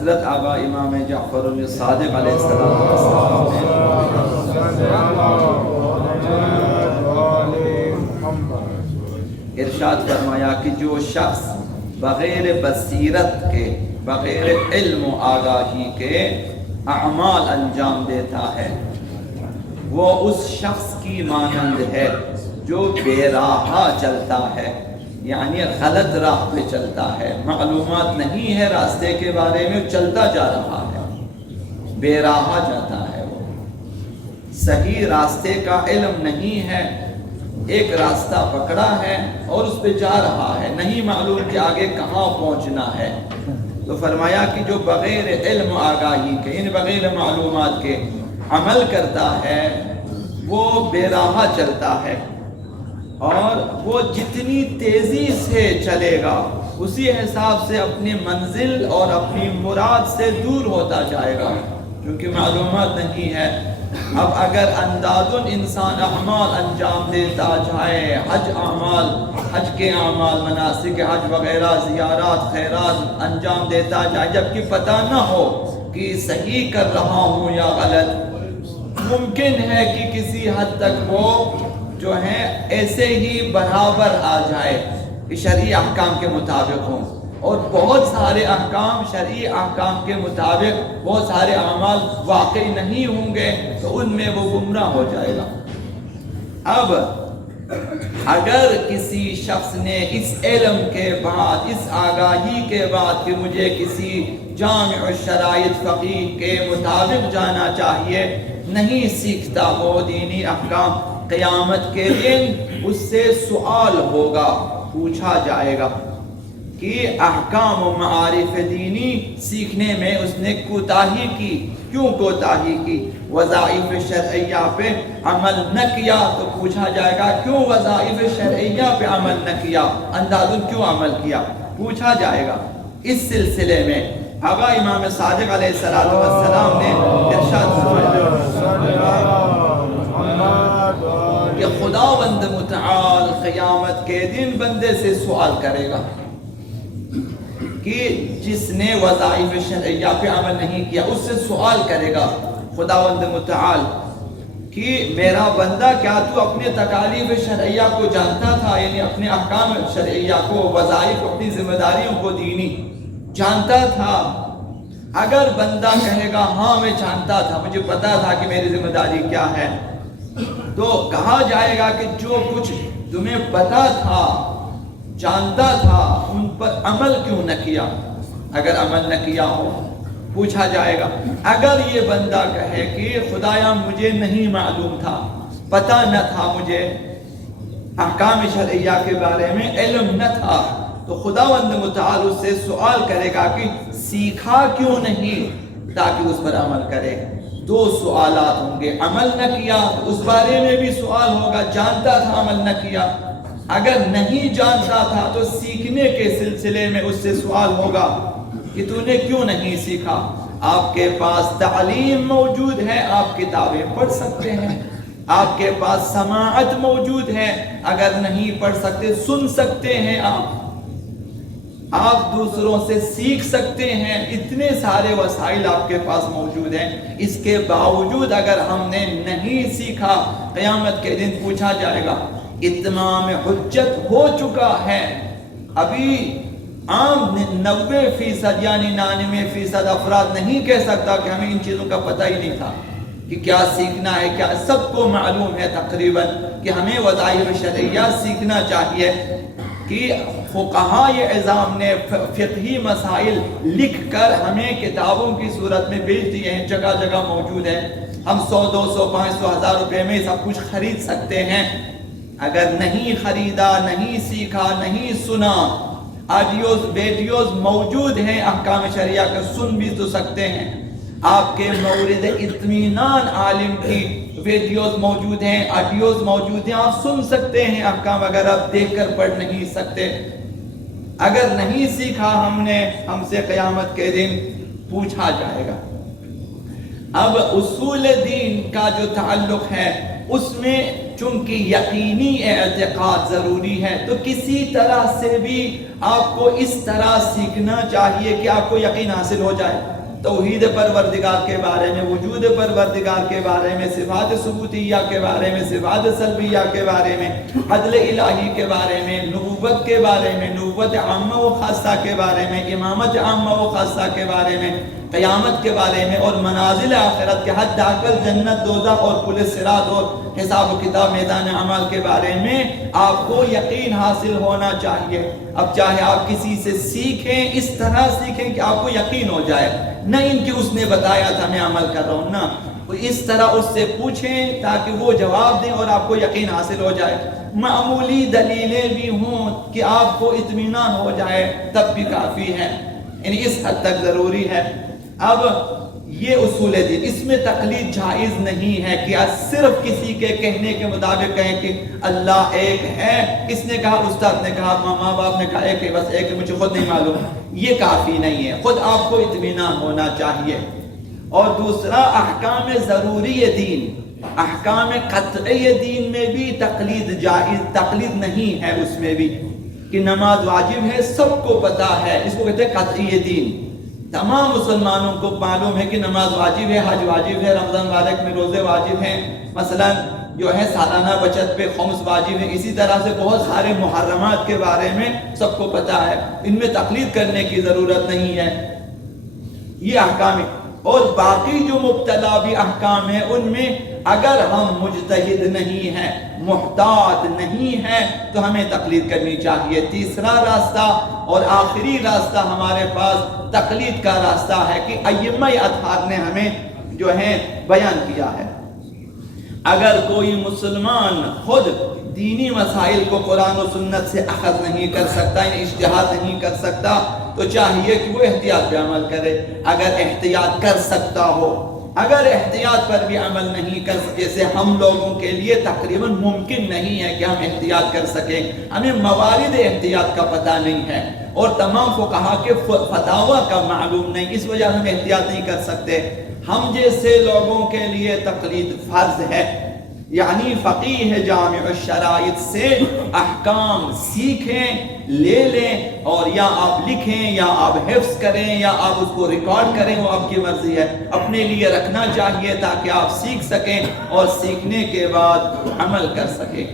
حضرت آبا امام جعفر صادق علیہ السلام نے ارشاد فرمایا کہ جو شخص بغیر بصیرت کے، بغیر علم و آگاہی کے اعمال انجام دیتا ہے، وہ اس شخص کی مانند ہے جو بے راہا چلتا ہے، یعنی غلط راہ پہ چلتا ہے، معلومات نہیں ہے راستے کے بارے میں، چلتا جا رہا ہے، بے راہا جاتا ہے، وہ صحیح راستے کا علم نہیں ہے، ایک راستہ پکڑا ہے اور اس پہ جا رہا ہے، نہیں معلوم کہ آگے کہاں پہنچنا ہے۔ تو فرمایا کہ جو بغیر علم و آگاہی کے، یعنی بغیر معلومات کے عمل کرتا ہے، وہ بے راہا چلتا ہے، اور وہ جتنی تیزی سے چلے گا اسی حساب سے اپنی منزل اور اپنی مراد سے دور ہوتا جائے گا، کیونکہ معلومات نہیں ہے۔ اب اگر اندازن انسان اعمال انجام دیتا جائے، حج کے اعمال، مناسک حج وغیرہ، زیارات، خیرات انجام دیتا جائے، جبکہ پتہ نہ ہو کہ صحیح کر رہا ہوں یا غلط، ممکن ہے کہ کسی حد تک وہ جو ہیں ایسے ہی برابر آ جائے کہ شرعی احکام کے مطابق ہوں، اور بہت سارے احکام، شرعی احکام کے مطابق بہت سارے اعمال واقعی نہیں ہوں گے، تو ان میں وہ گمراہ ہو جائے گا۔ اب اگر کسی شخص نے اس علم کے بعد، اس آگاہی کے بعد کہ مجھے کسی جامع الشرائط فقیہ کے مطابق جانا چاہیے، نہیں سیکھتا وہ دینی احکام، قیامت کے دن اس سے سوال ہوگا، پوچھا جائے گا کہ احکام و معارف دینی سیکھنے میں اس نے کوتاہی کی، کیوں کوتاہی کی؟ وظائف شرعیہ پہ عمل نہ کیا، تو پوچھا جائے گا کیوں وظائف شرعیہ پہ عمل نہ کیا، اندازن کیوں عمل کیا، پوچھا جائے گا۔ اس سلسلے میں آبا امام صادق علیہ السلام نے ارشاد فرمایا کہ خداوند متعال قیامت کے دن بندے سے سوال کرے گا کہ جس نے وظائف شرعیہ پہ عمل نہیں کیا، اس سے سوال کرے گا خداوند متعال کہ میرا بندہ، کیا تو اپنے تکالیف شرعیہ کو جانتا تھا، یعنی اپنے احکام شرعیہ کو، وظائف، اپنی ذمہ داریوں کو دینی جانتا تھا؟ اگر بندہ کہے گا ہاں میں جانتا تھا، مجھے پتا تھا کہ میری ذمہ داری کیا ہے، تو کہا جائے گا کہ جو کچھ تمہیں پتا تھا، جانتا تھا، ان پر عمل کیوں نہ کیا؟ اگر عمل نہ کیا ہو، پوچھا جائے گا۔ اگر یہ بندہ کہے کہ خدایا مجھے نہیں معلوم تھا، پتہ نہ تھا، مجھے احکام شرعیہ کے بارے میں علم نہ تھا، تو خداوند متعال اس سے سوال کرے گا کہ سیکھا کیوں نہیں، تاکہ اس پر عمل کرے۔ دو سوالات ہوں گے، عمل نہ کیا تو اس بارے میں بھی سوال ہوگا، جانتا تھا عمل نہ کیا، اگر نہیں جانتا تھا تو سیکھنے کے سلسلے میں اس سے سوال ہوگا کہ تو نے کیوں نہیں سیکھا۔ آپ کے پاس تعلیم موجود ہے، آپ کتابیں پڑھ سکتے ہیں، آپ کے پاس سماعت موجود ہے، اگر نہیں پڑھ سکتے سن سکتے ہیں، آپ دوسروں سے سیکھ سکتے ہیں، اتنے سارے وسائل آپ کے پاس موجود ہیں، اس کے باوجود اگر ہم نے نہیں سیکھا، قیامت کے دن پوچھا جائے گا۔ اتمام حجت ہو چکا ہے، ابھی عام 90% یعنی 99% افراد نہیں کہہ سکتا کہ ہمیں ان چیزوں کا پتہ ہی نہیں تھا کہ کیا سیکھنا ہے، کیا سب کو معلوم ہے تقریباً کہ ہمیں وظائف شرعیہ سیکھنا چاہیے، کہ فقہاء اعظام نے فقہی مسائل لکھ کر ہمیں کتابوں کی صورت میں بھیج دیے ہیں، جگہ جگہ موجود ہیں، ہم 100، 200، 500، 1000 روپے میں سب کچھ خرید سکتے ہیں۔ اگر نہیں خریدا، نہیں سیکھا، نہیں سنا، آڈیوز ویڈیوز موجود ہیں احکام شرعیہ کا، سن بھی تو سکتے ہیں، آپ کے مورد اطمینان عالم کی ویڈیوز موجود ہیں، آڈیوز موجود ہیں، آپ سن سکتے ہیں احکام، اگر آپ دیکھ کر پڑھ نہیں سکتے۔ اگر نہیں سیکھا ہم سے قیامت کے دن پوچھا جائے گا۔ اب اصول دین کا جو تعلق ہے، اس میں چونکہ یقینی اعتقاد ضروری ہے، تو کسی طرح سے بھی آپ کو اس طرح سیکھنا چاہیے کہ آپ کو یقین حاصل ہو جائے توحید پروردگار کے بارے میں، وجود پروردگار کے بارے میں، صفات ثبوتیہ کے بارے میں، صفات سلبیہ کے بارے میں، عدل الہی کے بارے میں، نبوت کے بارے میں، نبوت عامہ و خاصہ کے بارے میں، امامت عامہ و خاصہ کے بارے میں، قیامت کے بارے میں، اور منازل آخرت کے حد داخل جنت دوزخ اور پل صراط اور حساب و کتاب میدان عمل کے بارے میں آپ کو یقین حاصل ہونا چاہیے۔ اب چاہے آپ کسی سے سیکھیں، اس طرح سیکھیں کہ آپ کو یقین ہو جائے، نہیں کہ اس نے بتایا تھا میں عمل کر رہا ہوں، نہ اس طرح اس سے پوچھیں تاکہ وہ جواب دیں اور آپ کو یقین حاصل ہو جائے۔ معمولی دلیلیں بھی ہوں کہ آپ کو اطمینان ہو جائے تب بھی کافی ہے، یعنی اس حد تک ضروری ہے۔ اب یہ اصول دین، اس میں تقلید جائز نہیں ہے کہ صرف کسی کے کہنے کے مطابق کہیں کہ اللہ ایک ہے، کس نے کہا، استاد نے کہا، ماں باپ نے کہا ایک ہے، بس ایک ہے، مجھے خود نہیں معلوم، یہ کافی نہیں ہے، خود آپ کو اطمینان ہونا چاہیے۔ اور دوسرا، احکام ضروری دین، احکام قطعی دین میں بھی تقلید جائز، تقلید نہیں ہے اس میں بھی، کہ نماز واجب ہے سب کو پتا ہے، اس کو کہتے ہیں قطعی دین۔ تمام مسلمانوں کو معلوم ہے کہ نماز واجب ہے، حج واجب ہے، رمضان مبارک میں روزے واجب ہیں، مثلا جو ہے سالانہ بچت پہ خمس واجب ہے، اسی طرح سے بہت سارے محرمات کے بارے میں سب کو پتا ہے، ان میں تقلید کرنے کی ضرورت نہیں ہے۔ یہ احکام، اور باقی جو مبتلا بھی احکام ہیں ان میں اگر ہم مجتہد نہیں ہیں، محتاط نہیں ہیں، تو ہمیں تقلید کرنی چاہیے۔ تیسرا راستہ اور آخری راستہ ہمارے پاس تقلید کا راستہ ہے کہ ائمہ اطہار نے ہمیں جو ہے بیان کیا ہے۔ اگر کوئی مسلمان خود دینی مسائل کو قرآن و سنت سے اخذ نہیں کر سکتا، یعنی اجتہاد نہیں کر سکتا، تو چاہیے کہ وہ احتیاط پہ عمل کرے۔ اگر احتیاط کر سکتا ہو، اگر احتیاط پر بھی عمل نہیں کر سکے، جیسے ہم لوگوں کے لیے تقریباً ممکن نہیں ہے کہ ہم احتیاط کر سکیں، ہمیں موارد احتیاط کا پتہ نہیں ہے، اور تمام فقہا کے فتاوی کا معلوم نہیں، اس وجہ ہم احتیاط نہیں کر سکتے۔ ہم جیسے لوگوں کے لیے تقلید فرض ہے، یعنی فقیہ جامع الشرائط سے احکام سیکھیں، لے لیں، اور یا آپ لکھیں یا آپ حفظ کریں یا آپ اس کو ریکارڈ کریں، وہ آپ کی مرضی ہے، اپنے لیے رکھنا چاہیے تاکہ آپ سیکھ سکیں اور سیکھنے کے بعد عمل کر سکیں۔